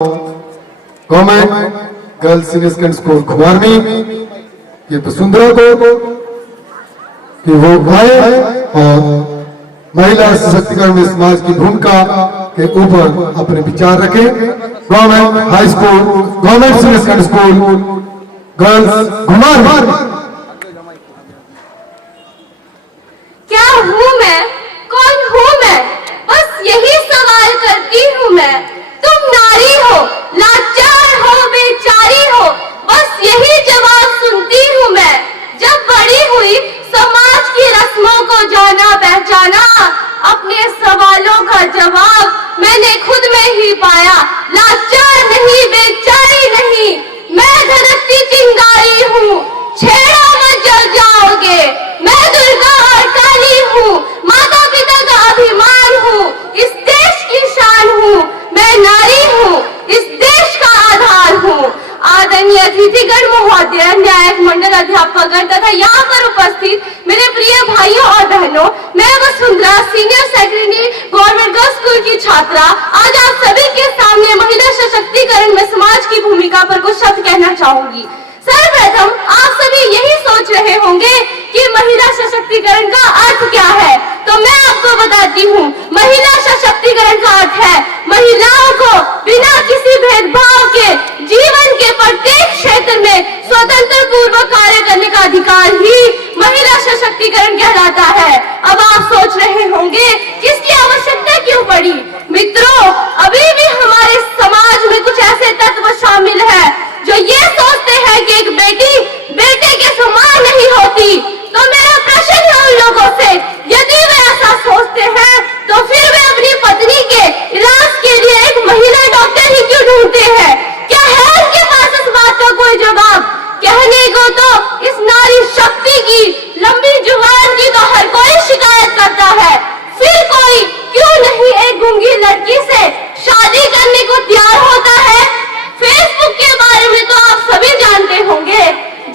Government girls senior secondary school Khubarmi ये वसुंधरा को कि वो आए और महिला सशक्तिकरण में समाज की भूमिका के ऊपर अपने विचार रखें। Government high school government senior secondary school girls Khubarmi. क्या हूँ मैं, कौन हूँ मैं, बस यही सवाल करती हूँ मैं। तुम नारी हो, लाचार हो, बेचारी हो, बस यही जवाब सुनती हूँ मैं। जब बड़ी हुई समाज की रस्मों को जाना पहचाना, अपने सवालों का जवाब मैंने खुद में ही पाया। लाचार नहीं, बेचारी नहीं, मैं धड़कती चिंगारी हूँ, छेड़ा मत जल जाओगे। मैं दुर्गा और काली हूँ, माता पिता का अभिमान हूँ, इस देश की शान हूँ। मैं नारी हूँ, इस देश का आधार हूँ। आदरणीय अतिथिगण महोदय, न्यायिक मंडल अध्यापकगण तथा यहाँ पर उपस्थित मेरे प्रिय भाइयों और बहनों, मैं Vasundhara senior secondary government girls school की छात्रा आज आप सभी के सामने महिला सशक्तिकरण में समाज की भूमिका पर कुछ शब्द कहना चाहूंगी। सर्वप्रथम आप सभी यही सोच रहे होंगे कि महिला सशक्तिकरण का अर्थ क्या है, तो मैं आपको बताती हूँ। महिला सशक्तिकरण का अर्थ है महिलाओं को बिना किसी भेदभाव के जीवन के प्रत्येक क्षेत्र में स्वतंत्र पूर्वक कार्य करने का अधिकार ही महिला सशक्तिकरण कहलाता है। अब आप सोच रहे होंगे कि इसकी आवश्यकता क्यों पड़ी। मित्रों, अभी भी हमारे समाज में कुछ ऐसे तत्व शामिल है जो ये सोचते हैं कि एक बेटी बेटे के समान नहीं होती। तो मेरा प्रश्न है उन लोगों से, यदि वे ऐसा सोचते हैं तो फिर वे अपनी पत्नी के इलाज के लिए एक महिला डॉक्टर ही क्यों ढूंढते हैं? क्या है उनके पास इस बात का कोई जवाब? कहने को तो इस नारी शक्ति की लंबी जुबान की तो हर कोई शिकायत करता है, फिर कोई क्यों नहीं एक गूंगी लड़की से शादी करने को तैयार होता है? फेसबुक के बारे में तो आप सभी जानते होंगे।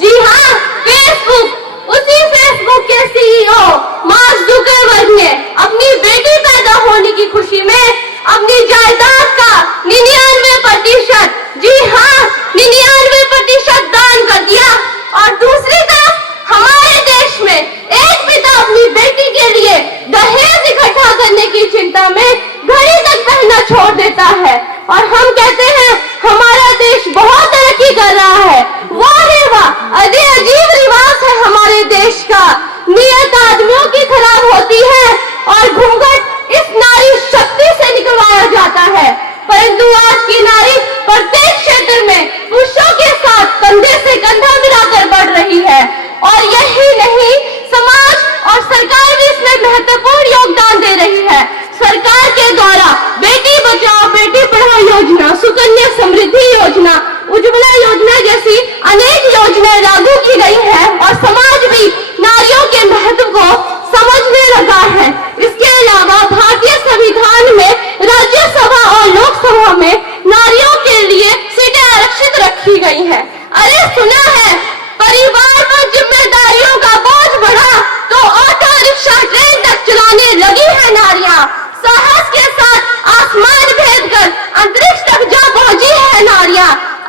जी हाँ, फेसबुक, उसी फेसबुक के सीईओ मार्क जुकरबर्ग ने अपनी बेटी पैदा होने की खुशी में अपनी जायदाद का 99%, जी हाँ 99% दान कर दिया। और दूसरी तरफ हमारे देश में एक पिता अपनी बेटी के लिए दहेज इकट्ठा करने की चिंता में घड़ी तक पहनना छोड़ देता है और हम कहते हैं हमारा देश बहुत तरक्की कर रहा है। वाह रे वाह, अरे अजीब रिवाज है हमारे देश का। नियत आदमियों की खराब होती है और घूंघट इस नारी शक्ति से निकलवाया जाता है, परंतु आज की नारी प्रत्येक क्षेत्र में पुरुषों के साथ कंधे से कंधा मिलाकर बढ़ रही है। और यही नहीं, समाज और सरकार भी इसमें महत्वपूर्ण योगदान दे रही है। सरकार के द्वारा बेटी बचाओ बेटी पढ़ाओ योजना, सुकन्या समृद्धि योजना, उज्ज्वला योजना जैसी अनेक योजनाएं लागू की गई है और समाज भी नारियों के महत्व को समझने लगा है। इसके अलावा भारतीय संविधान में राज्यसभा और लोकसभा में नारियों के लिए सीटें आरक्षित रखी गई है। अरे सुना है, परिवार पर जिम्मेदारियों का बोझ बढ़ा तो ऑटो रिक्शा ट्रेन तक चलाने लगी है नारियां। साहस के साथ आसमान भेद कर अंतरिक्ष तक जा पहुंची है नारियां।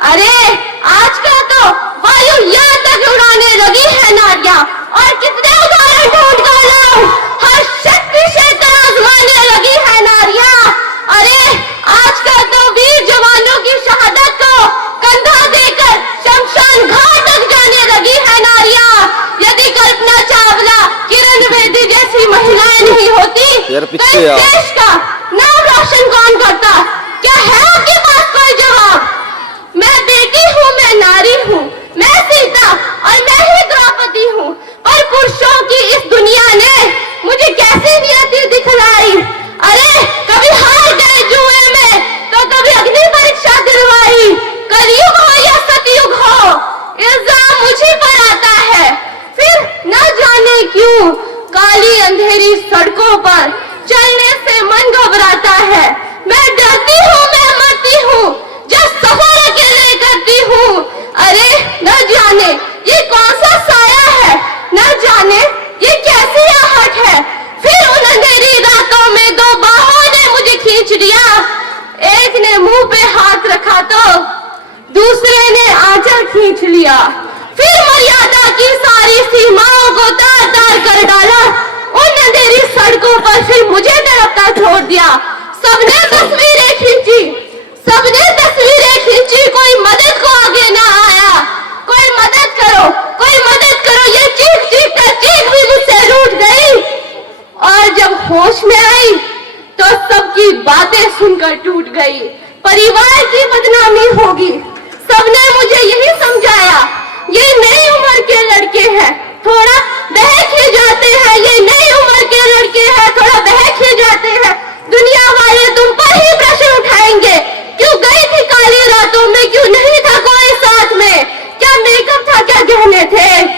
अरे आजकल तो वायुयान तक उड़ाने लगी है नारियां। और कितने उदाहरण ढूंढ कर लाऊं, हर शक्ति क्षेत्र आजमाने लगी है नारियां। अरे आजकल तो वीर जवानों की शहादत को कंधा देकर शमशान घाट तक जाने लगी है नारियां। यदि कल्पना चावला, किरण बेदी जैसी महिलाएं नहीं होती तो इस देश का नाम रोशन कौन करता? क्या है आपके पास कोई जवाब? मैं बेटी हूँ, मैं नारी हूँ, मैं सीता और मैं ही द्रौपदी हूँ, पर पुरुषों की इस दुनिया ने मुझे कैसी नियति दिखलाई। अरे कभी हार गए जुए में तो कभी अग्नि परीक्षा दिलवाई। कलयुग हो या सतयुग हो, इल्जाम मुझे पर आता है। फिर न जाने क्यों काली अंधेरी सड़कों पर चलने से दिया। सबने तस्वीरें खींची, सबने तस्वीरें खींची, कोई मदद को आगे ना आया। कोई मदद करो, कोई मदद करो, ये चीख चीख कर चीख भी मुझसे रूठ गई। और जब होश में आई तो सबकी बातें सुनकर टूट गई। परिवार की बदनामी होगी, सबने मुझे यही समझाया, ये नई उम्र के लड़के हैं, थोड़ा बहक ही जाते हैं, ये नई उम्र के लड़के हैं, थोड़ा बहक ही जाते हैं, दुनिया वाले तुम पर ही प्रश्न उठाएंगे, क्यों गई थी काली रातों में, क्यों नहीं था कोई साथ में, क्या मेकअप था, क्या गहने थे।